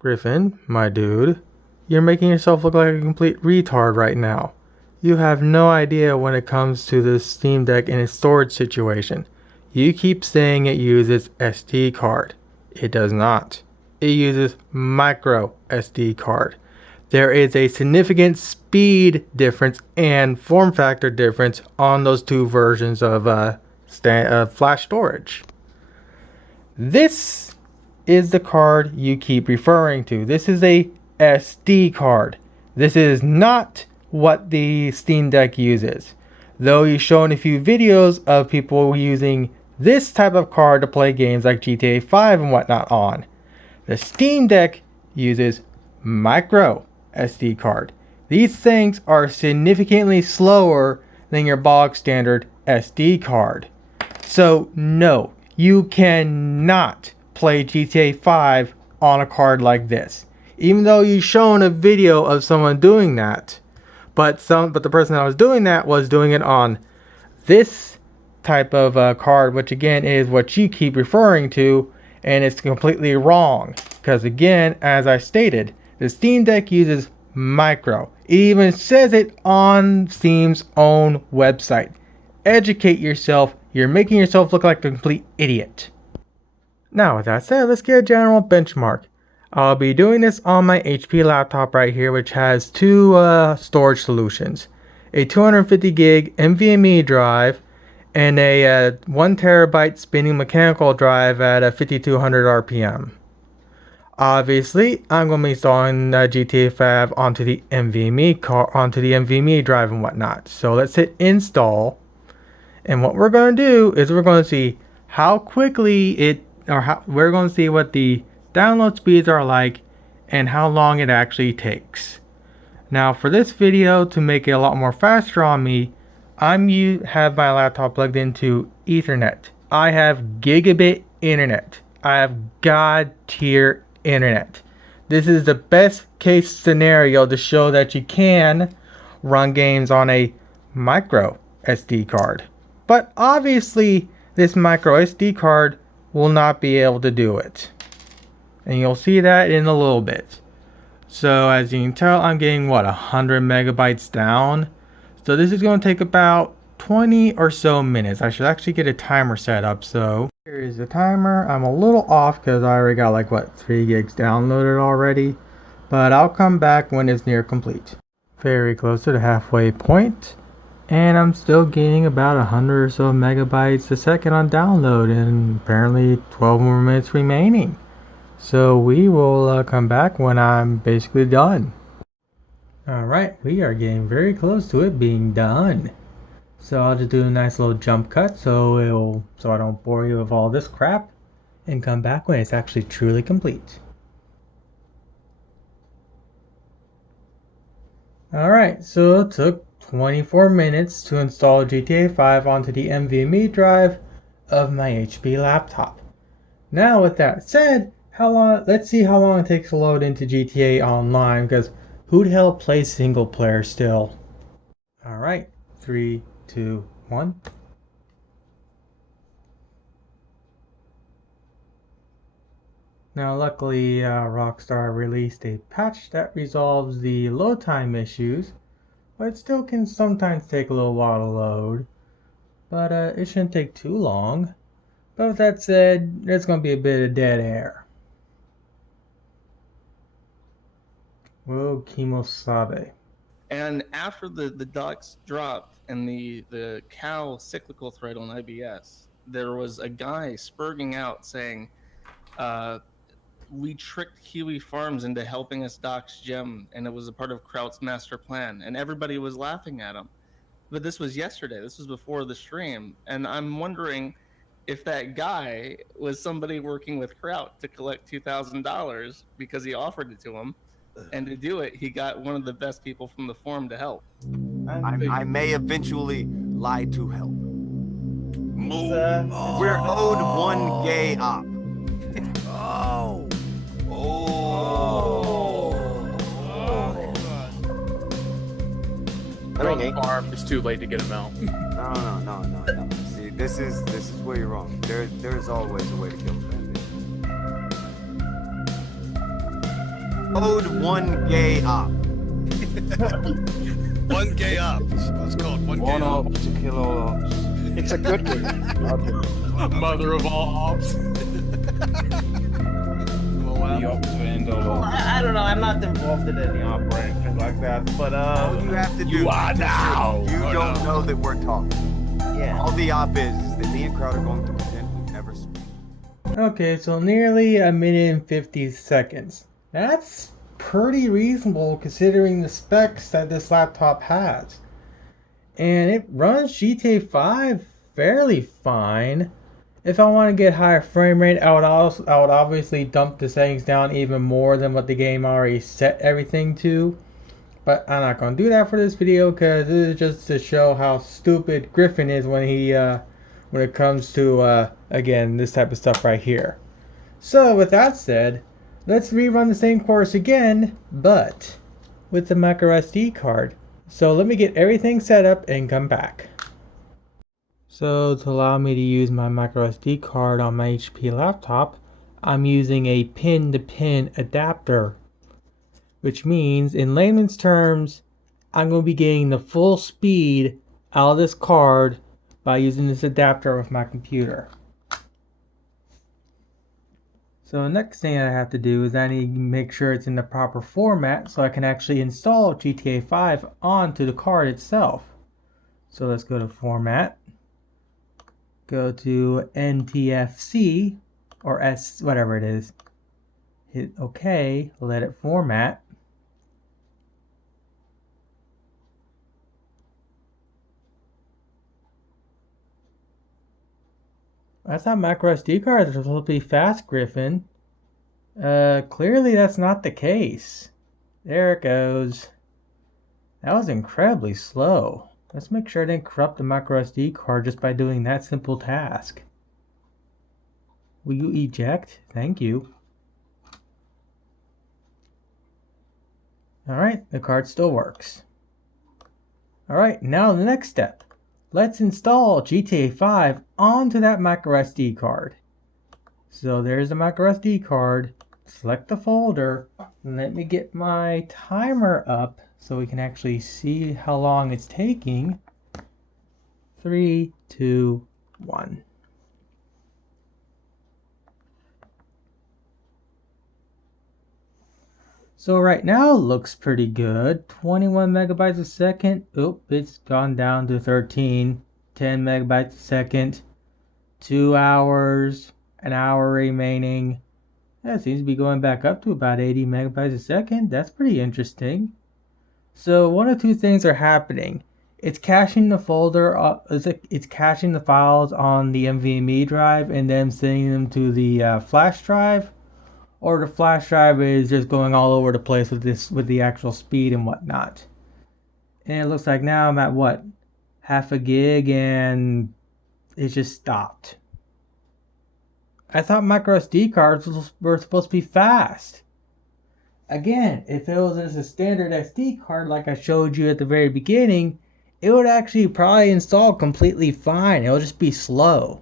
Griffin, my dude, you're making yourself look like a complete retard right now. You have no idea when it comes to the Steam Deck and its storage situation. You keep saying it uses SD card. It does not. It uses micro SD card. There is a significant speed difference and form factor difference on those two versions of flash storage. This is the card you keep referring to. This is a SD card. This is not what the Steam Deck uses. Though you've shown a few videos of people using this type of card to play games like GTA 5 and whatnot on. The Steam Deck uses micro SD card. These things are significantly slower than your bog standard SD card. So no, you cannot play GTA 5 on a card like this. Even though you've shown a video of someone doing that, but the person that was doing that was doing it on this type of card, which again is what you keep referring to, and it's completely wrong. Because again, as I stated, the Steam Deck uses micro. It even says it on Steam's own website. Educate yourself. You're making yourself look like a complete idiot. Now with that said, let's get a general benchmark. I'll be doing this on my HP laptop right here, which has two storage solutions. A 250 gig NVMe drive and a 1 terabyte spinning mechanical drive at a 5200 RPM. Obviously, I'm going to be installing GTA 5 onto the NVMe drive and whatnot. So let's hit install. And what we're going to do is we're going to see how quickly we're going to see what the download speeds are like and how long it actually takes. Now for this video, to make it a lot more faster on me, have my laptop plugged into Ethernet. I have gigabit internet. I have god tier internet. This is the best case scenario to show that you can run games on a micro SD card. But obviously this micro SD card will not be able to do it. And you'll see that in a little bit. So as you can tell, I'm getting 100 megabytes down. So this is going to take about 20 or so minutes. I should actually get a timer set up. So here is the timer. I'm a little off because I already got 3 gigs downloaded already. But I'll come back when it's near complete. Very close to the halfway point. And I'm still getting about 100 or so megabytes a second on download, and apparently 12 more minutes remaining. So we will come back when I'm basically done. Alright, we are getting very close to it being done. So I'll just do a nice little jump cut so I don't bore you with all this crap, and come back when it's actually truly complete. Alright, so it took 24 minutes to install GTA 5 onto the NVMe drive of my HP laptop. Now with that said, let's see how long it takes to load into GTA Online, because who the hell plays single player still? Alright, 3, 2, 1. Now luckily Rockstar released a patch that resolves the load time issues, but it still can sometimes take a little while to load. But it shouldn't take too long. But with that said, there's going to be a bit of dead air. Whoa, Kimosabe. And after the ducks dropped and the cow cyclical thread on IBS, there was a guy spurging out saying, we tricked Kiwi Farms into helping us dox Gem, and it was a part of Kraut's master plan, and everybody was laughing at him. But this was yesterday. This was before the stream, and I'm wondering if that guy was somebody working with Kraut to collect $2,000 because he offered it to him, and to do it, he got one of the best people from the forum to help. I may eventually lie to help. We're owed 1 gay op. Farm. It's too late to get him out. No. See, this is where you're wrong. There's always a way to kill a bandit. owed one gay op. One gay op. Let's call it one One gay op. op to kill all ops. It's a good game. Mother of all ops. The op to end all ops. I don't know. I'm not involved in any op or anything like that. But All you have to do You is are just now. say you Oh, don't no. know that we're talking. yeah. All the op is that me and Crowd are going to pretend we never speak. Okay, so nearly a minute and 50 seconds. That's pretty reasonable considering the specs that this laptop has. And it runs GTA 5 fairly fine. If I want to get higher frame rate, I would obviously dump the settings down even more than what the game already set everything to. But I'm not going to do that for this video because this is just to show how stupid Griffin is when it comes to again, this type of stuff right here. So with that said, let's rerun the same course again, but with the micro SD card. So let me get everything set up and come back. So to allow me to use my micro SD card on my HP laptop, I'm using a pin-to-pin adapter, which means in layman's terms, I'm going to be getting the full speed out of this card by using this adapter with my computer. So the next thing I have to do is I need to make sure it's in the proper format so I can actually install GTA 5 onto the card itself. So let's go to Format, go to NTFC or S, whatever it is, hit OK, let it format. I thought micro SD cards are supposed to be fast, Griffin. Clearly that's not the case. There it goes. That was incredibly slow. Let's make sure I didn't corrupt the micro SD card just by doing that simple task. Will you eject? Thank you. Alright, the card still works. Alright, now the next step. Let's install GTA 5 onto that micro SD card. So there's the micro SD card. Select the folder. And let me get my timer up so we can actually see how long it's taking. 3, 2, 1. So right now it looks pretty good. 21 megabytes a second. Oop, it's gone down to 13. 10 megabytes a second. 2 hours. An hour remaining. That seems to be going back up to about 80 megabytes a second. That's pretty interesting. So one of two things are happening. It's caching the folder, it's caching the files on the NVMe drive and then sending them to the flash drive. Or the flash drive is just going all over the place with the actual speed and whatnot. And it looks like now I'm at what? Half a gig and it just stopped. I thought micro SD cards were supposed to be fast. Again, if it was just a standard SD card like I showed you at the very beginning, it would actually probably install completely fine. It'll just be slow.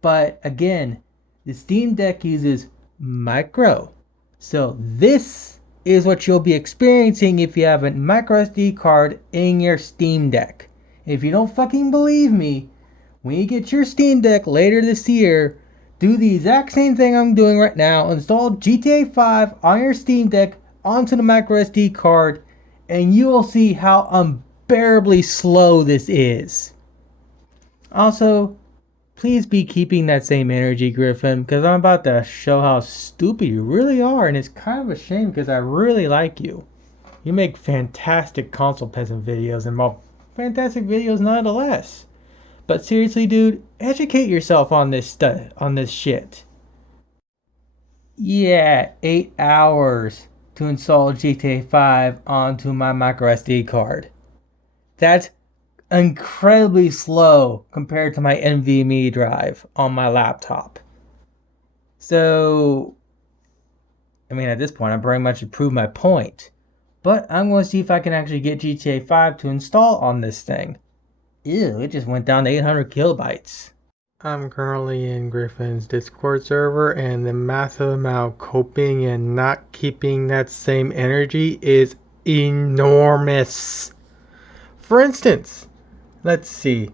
But again, the Steam Deck uses micro. So this is what you'll be experiencing if you have a micro SD card in your Steam Deck. If you don't fucking believe me, when you get your Steam Deck later this year, do the exact same thing I'm doing right now. Install GTA 5 on your Steam Deck onto the micro SD card and you will see how unbearably slow this is. Also, please be keeping that same energy, Griffin, because I'm about to show how stupid you really are, and it's kind of a shame because I really like you. You make fantastic console peasant videos, and well, fantastic videos nonetheless. But seriously, dude, educate yourself on this shit. Yeah, 8 hours to install GTA 5 onto my micro SD card. That's incredibly slow compared to my NVMe drive on my laptop. So, I mean, at this point, I very much proved my point. But I'm going to see if I can actually get GTA 5 to install on this thing. Ew, it just went down to 800 kilobytes. I'm currently in Griffin's Discord server, and the massive amount of coping and not keeping that same energy is enormous. For instance, let's see.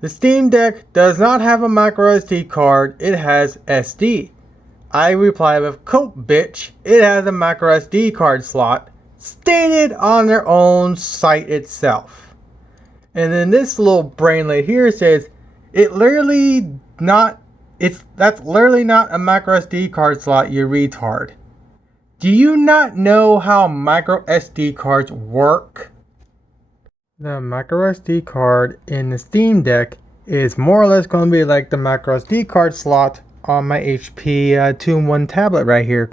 The Steam Deck does not have a micro SD card, it has SD. I reply with, "Cope, bitch, it has a micro SD card slot," stated on their own site itself. And then this little brainlet here says, that's literally not a micro SD card slot, you retard. Do you not know how micro SD cards work? The micro SD card in the Steam Deck is more or less going to be like the micro SD card slot on my HP 2-in-1 tablet right here.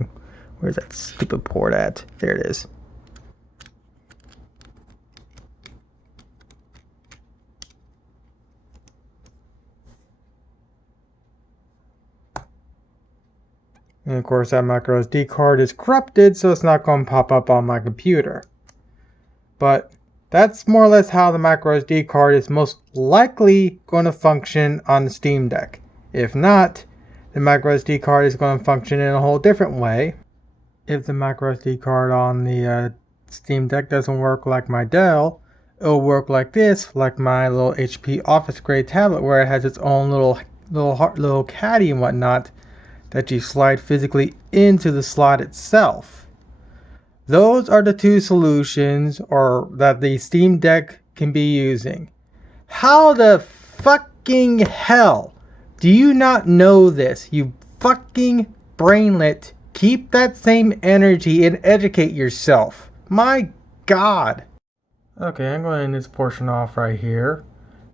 Where's that stupid port at? There it is. And of course that micro SD card is corrupted, so it's not going to pop up on my computer. But that's more or less how the micro SD card is most likely going to function on the Steam Deck. If not, the micro SD card is going to function in a whole different way. If the micro SD card on the Steam Deck doesn't work like my Dell, it'll work like this, like my little HP office grade tablet, where it has its own little caddy and whatnot that you slide physically into the slot itself. Those are the two solutions that the Steam Deck can be using. How the fucking hell do you not know this, you fucking brainlet? Keep that same energy and educate yourself. My God. Okay, I'm going to end this portion off right here.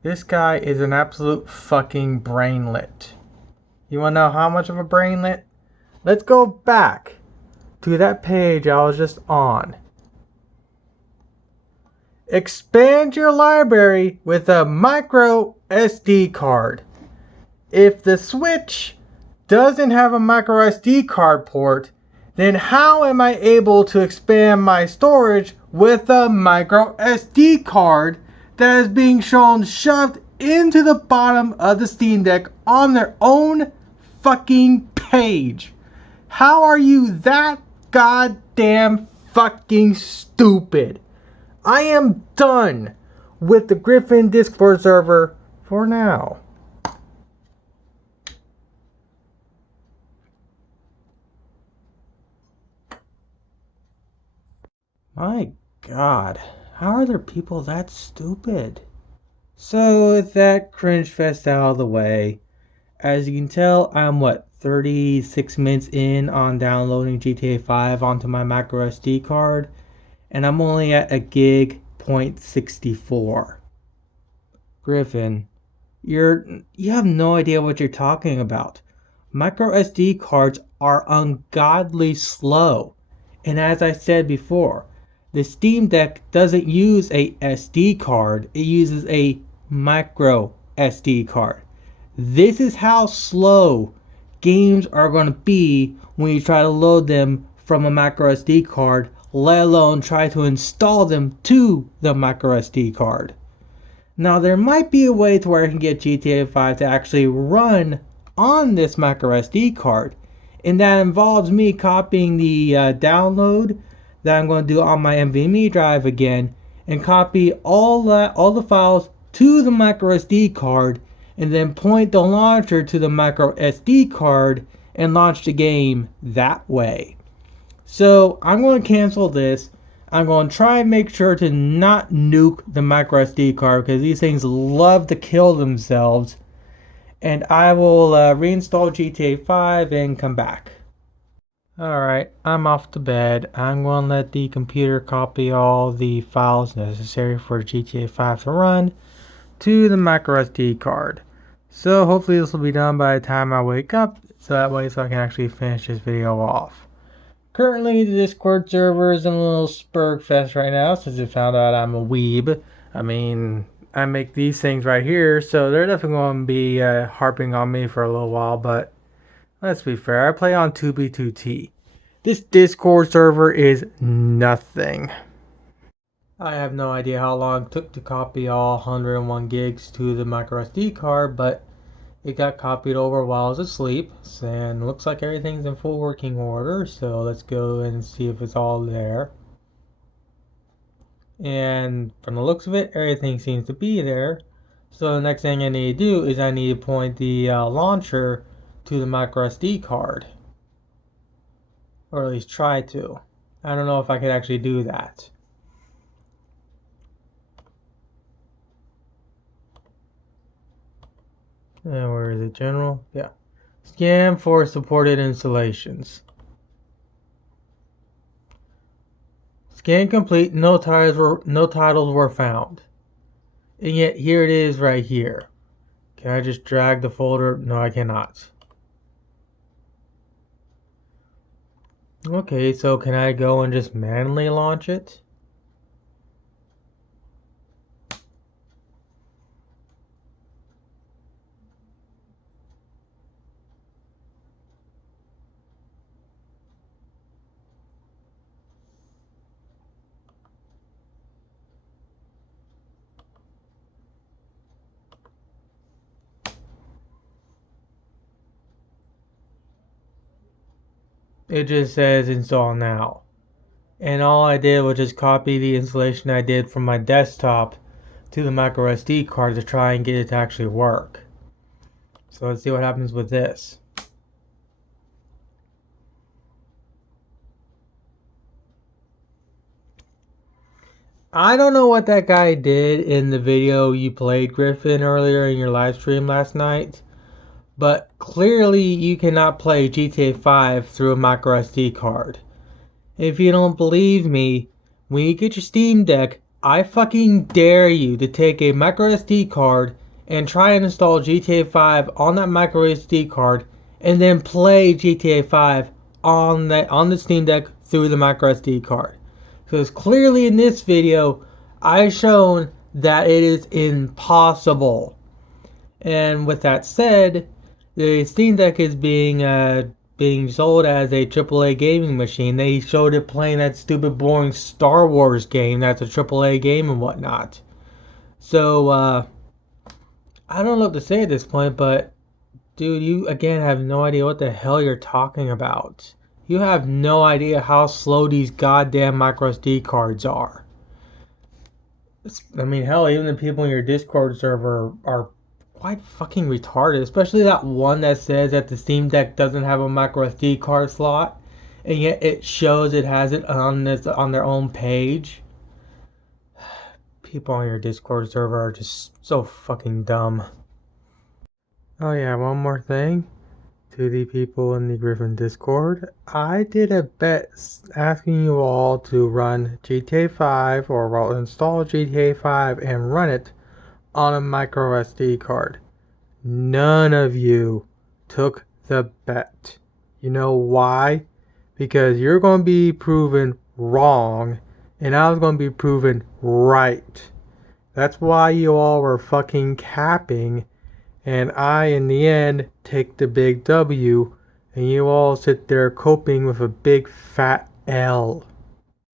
This guy is an absolute fucking brainlet. You want to know how much of a brainlet? Let's go back to that page I was just on. Expand your library with a micro SD card. If the Switch doesn't have a micro SD card port, then how am I able to expand my storage with a micro SD card that is being shown shoved into the bottom of the Steam Deck on their own fucking page? How are you that goddamn fucking stupid? I am done with the Griffin Discord server for now. My God, how are there people that stupid? So with that cringe fest out of the way, as you can tell, I'm 36 minutes in on downloading GTA 5 onto my micro SD card, and I'm only at a gig .64. Griffin, you have no idea what you're talking about. Micro SD cards are ungodly slow, and as I said before, the Steam Deck doesn't use a SD card, it uses a micro SD card. This is how slow games are going to be when you try to load them from a micro SD card, let alone try to install them to the micro SD card. Now there might be a way to where I can get GTA 5 to actually run on this micro SD card, and that involves me copying the download that I'm going to do on my NVMe drive again, and copy all the files to the micro SD card, and then point the launcher to the micro SD card and launch the game that way. So I'm going to cancel this. I'm going to try and make sure to not nuke the micro SD card, because these things love to kill themselves. And I will reinstall GTA 5 and come back. Alright, I'm off to bed. I'm going to let the computer copy all the files necessary for GTA 5 to run to the micro SD card. So hopefully this will be done by the time I wake up, so that way I can actually finish this video off. Currently the Discord server is in a little spurg fest right now since it found out I'm a weeb. I mean, I make these things right here, so they're definitely going to be harping on me for a little while, but let's be fair, I play on 2B2T. This Discord server is nothing. I have no idea how long it took to copy all 101 gigs to the micro SD card, but It got copied over while I was asleep, and looks like everything's in full working order. So let's go and see if it's all there. And from the looks of it, everything seems to be there. So the next thing I need to do is I need to point the launcher to the micro SD card. Or at least try to. I don't know if I could actually do that. And where is it? General? Yeah. Scan for supported installations. Scan complete. No titles were found. And yet here it is right here. Can I just drag the folder? No, I cannot. Okay, so can I go and just manually launch it? It just says install now. And all I did was just copy the installation I did from my desktop to the micro SD card to try and get it to actually work. So let's see what happens with this. I don't know what that guy did in the video you played, Griffin, earlier in your live stream last night, but clearly you cannot play GTA 5 through a micro SD card. If you don't believe me, when you get your Steam Deck, I fucking dare you to take a micro SD card and try and install GTA 5 on that micro SD card and then play GTA 5 on the Steam Deck through the micro SD card. Because clearly in this video, I've shown that it is impossible. And with that said, the Steam Deck is being sold as a AAA gaming machine. They showed it playing that stupid boring Star Wars game that's a AAA game and whatnot. So, I don't know what to say at this point, but dude, you again have no idea what the hell you're talking about. You have no idea how slow these goddamn micro SD cards are. I mean, hell, even the people in your Discord server are quite fucking retarded, especially that one that says that the Steam Deck doesn't have a micro SD card slot, and yet it shows it has it on their own page. People on your Discord server are just so fucking dumb. Oh yeah, one more thing. To the people in the Griffin Discord, I did a bet asking you all to run GTA 5 or install GTA 5 and run it on a micro SD card. None of you took the bet. You know why? Because you're going to be proven wrong and I was going to be proven right. That's why you all were fucking capping, and I in the end take the big W and you all sit there coping with a big fat L.